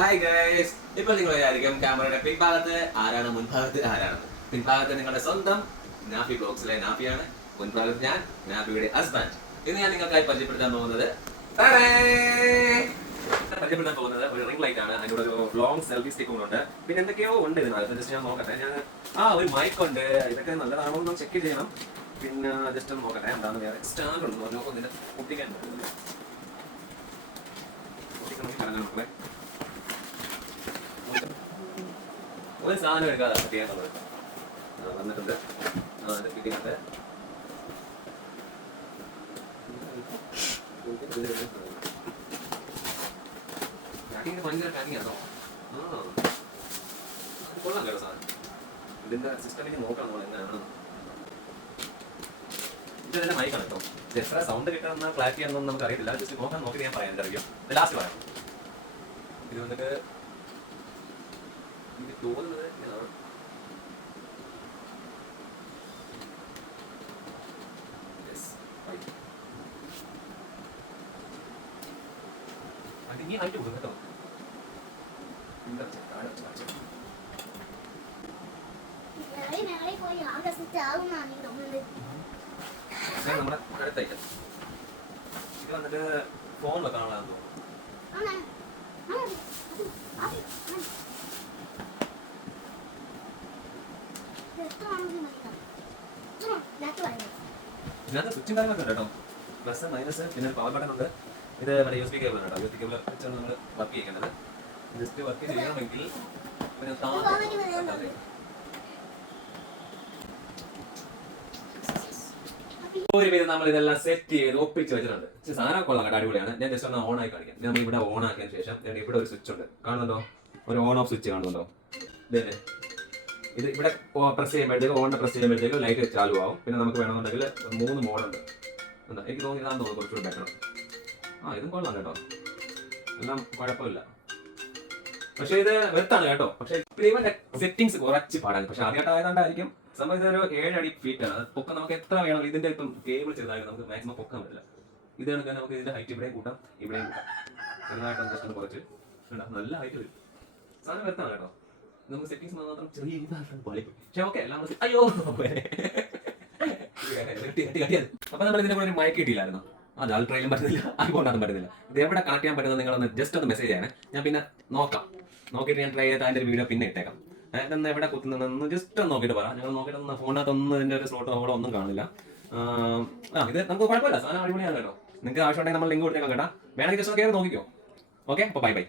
Hi guys, ഇപ്പോൾ നിങ്ങൾ വിചാരിക്കും ക്യാമറയുടെ പിൻഭാഗത്ത് ആരാണ്, മുൻഭാഗത്ത് ആരാണ്? പിൻഭാഗത്ത് നിങ്ങളുടെ സ്വന്തം നാഫി ബ്ലോഗ്സിലെ നാഫിയാണ്, മുൻഭാഗത്ത് ഞാൻ, നാഫിയുടെ ഹസ്ബൻഡ്. ഇന്ന് ഞാൻ നിങ്ങൾക്കായി പരിചയപ്പെടുത്താൻ പോകുന്നത് ഒരു റിംഗ് ലൈറ്റ് ആണ്. അതിനോട് ഒരു ലോങ് സെൽഫി സ്റ്റിക്കും ഉണ്ട്. പിന്നെ എന്തൊക്കെയോ ഉണ്ട് ഇതിനകത്ത്. ജസ്റ്റ് ഞാൻ നോക്കട്ടെ. ഞാൻ ഒരു മൈക്ക് ഉണ്ട്. ഇതൊക്കെ നല്ലതാണോ എന്ന് ചെക്ക് ചെയ്യണം. പിന്നെ ജസ്റ്റ് ഒന്ന് നോക്കട്ടെ എന്താണ്. വേറെ സ്റ്റാൻഡ് ഉണ്ട്. ഇതിന്റെ പൊട്ടിക്കാൻ നോക്കണേ. ഒരു സാധനം എടുക്കാതെ ചെയ്യാനുള്ളത് വന്നിട്ടുണ്ട്. ഫിറ്റിംഗ് ഭയങ്കര ടാനിങ് ആണോ? കൊള്ളാം കേട്ടോ സാധനം. ഇതിന്റെ സിസ്റ്റമിന് നോക്കണം നമ്മൾ എങ്ങനെയാണ്. ഇതിന്റെ മൈക്കാണ് കേട്ടോ. എത്ര സൗണ്ട് കിട്ടാമെന്ന ക്ലാരിറ്റി ആണെന്നൊന്നും നമുക്ക് അറിയത്തില്ല. ജസ്റ്റ് നോക്കാൻ നോക്കി ഞാൻ പറയാൻ അറിയാം. ലാസ്റ്റ് പറയാം. ഇത് വന്നിട്ട് എനിക്ക് തോന്നുന്നത് ഇങ്ങനെയാണ്. ഇനി ആയിട്ട് കൊടുക്കും കേട്ടോ. നമ്മുടെ അടുത്തായിട്ട് ഇത് വന്നിട്ട് ഫോൺ വെക്കാനുള്ളതാന്ന് തോന്നുന്നു. ഇതിനകത്ത് സ്വിച്ചും കാര്യങ്ങളൊക്കെ ഉണ്ട് കേട്ടോ. പ്ലസ് മൈനസ് പിന്നെ പവർ ബട്ടൺ ഉണ്ട്. ഇത് നമ്മുടെ USB കേബിൾ ആണ് കേട്ടോ. USB കേബിൾ വെച്ചാണ് നമ്മൾ വർക്ക് ചെയ്യേണ്ടത്. ജസ്റ്റ് വർക്ക് ചെയ്യണമെങ്കിൽ പിന്നെ ഒരുവിധം നമ്മൾ ഇതെല്ലാം സെറ്റ് ചെയ്ത് ഒപ്പിച്ച് വെച്ചിട്ടുണ്ട്. സാധനം കൊള്ളാം കേട്ടോ, അടിപൊളിയാണ്. ഞാൻ ജസ്റ്റ് ഒന്ന് ഓൺ ആയി കാണിക്കാം. നമ്മൾ ഇവിടെ ഓൺ ആക്കിയതിന് ശേഷം ഇവിടെ ഒരു സ്വിച്ച് ഉണ്ട്, കാണുന്നുണ്ടോ? ഒരു ഓൺ ഓഫ് സ്വിച്ച് കാണുന്നുണ്ടോ? ഇതന്നെ. ഇത് ഇവിടെ പ്രസ് ചെയ്യുമ്പോഴത്തേക്ക് ഓൺ പ്രസ് ചെയ്യുമ്പോഴത്തേക്ക് ലൈറ്റ് ചാലു ആവും. പിന്നെ നമുക്ക് വേണമെന്നുണ്ടെങ്കിൽ 3 മോഡുണ്ട്. എന്താ എനിക്ക് തോന്നി ഇതാണെന്ന് തോന്നുന്നു കുറച്ചുകൂടി ബെറ്റർ. ഇതും കൊള്ളാം കേട്ടോ, എല്ലാം കുഴപ്പമില്ല. പക്ഷെ ഇത് വെത്താണ് കേട്ടോ. പക്ഷെ ഇവന്റെ സെറ്റിംഗ്സ് കുറച്ച് പാടാണ്. പക്ഷെ ആദ്യമായിട്ട് ആയതുകൊണ്ടായിരിക്കും. സംഭവം ഇതൊരു 7 അടി ഫീറ്റ് ആണ്. പൊക്കം നമുക്ക് എത്ര വേണം. ഇതിന്റെ ഇപ്പം കേബിൾ ചെറുതായി നമുക്ക് മാക്സിമം പൊക്കാൻ പറ്റില്ല. ഇത് കണക്ക് നമുക്ക് ഇതിന്റെ ഹൈറ്റ് ഇവിടെയും കൂട്ടാം, ഇവിടെയും കൂട്ടാം. ചെറുതായിട്ടൊന്ന് ജസ്റ്റ് കുറച്ച് നല്ല ഹൈറ്റ് വരും. സാധനം വെത്താണ് കേട്ടോ. നമുക്ക് സെറ്റിംഗ്സ് മാത്രം ചെറിയ പാളിക്കും. പക്ഷെ ഓക്കെ എല്ലാം അയ്യോ അപ്പൊ നമ്മൾ ഇതിനെ കൂടെ ഒരു മയക്ക് കിട്ടിയില്ലായിരുന്നു. അത് അൾട്രയിലും പറ്റുന്നില്ല, ഐഫോണിനകത്തും പറ്റുന്നില്ല. ഇത് എവിടെ കണക്ട് ചെയ്യാൻ പറ്റുന്നത് നിങ്ങളൊന്ന് ജസ്റ്റ് ഒന്ന് മെസ്സേജ് ചെയ്യണേ. ഞാൻ പിന്നെ നോക്കിയിട്ട് ഞാൻ ട്രൈ ചെയ്ത് അതിന്റെ ഒരു വീഡിയോ പിന്നെ ഇട്ടേക്കാം. ഇതൊന്ന് എവിടെ കുത്തുന്നതെന്ന് ജസ്റ്റ് ഒന്ന് നോക്കിയിട്ട് പറയാം. ഞങ്ങൾ നോക്കിയിട്ടൊന്ന് ഫോണിനകത്തൊന്നും ഇതിന്റെ ഒരു സ്ലോട്ടോ ഹോളോ ഒന്നും കാണില്ല. ഇത് നമുക്ക് കുഴപ്പമില്ല, സാധനം അടിപൊളിയാണ് കേട്ടോ. നിങ്ങൾക്ക് ആവശ്യമുണ്ടെങ്കിൽ നമ്മൾ ലിങ്ക് കൊടുത്തേക്കാം കേട്ടോ. വേണമെങ്കിൽ ജസ്റ്റ് നോക്കിയോ. ഓക്കെ, അപ്പോൾ ബൈ.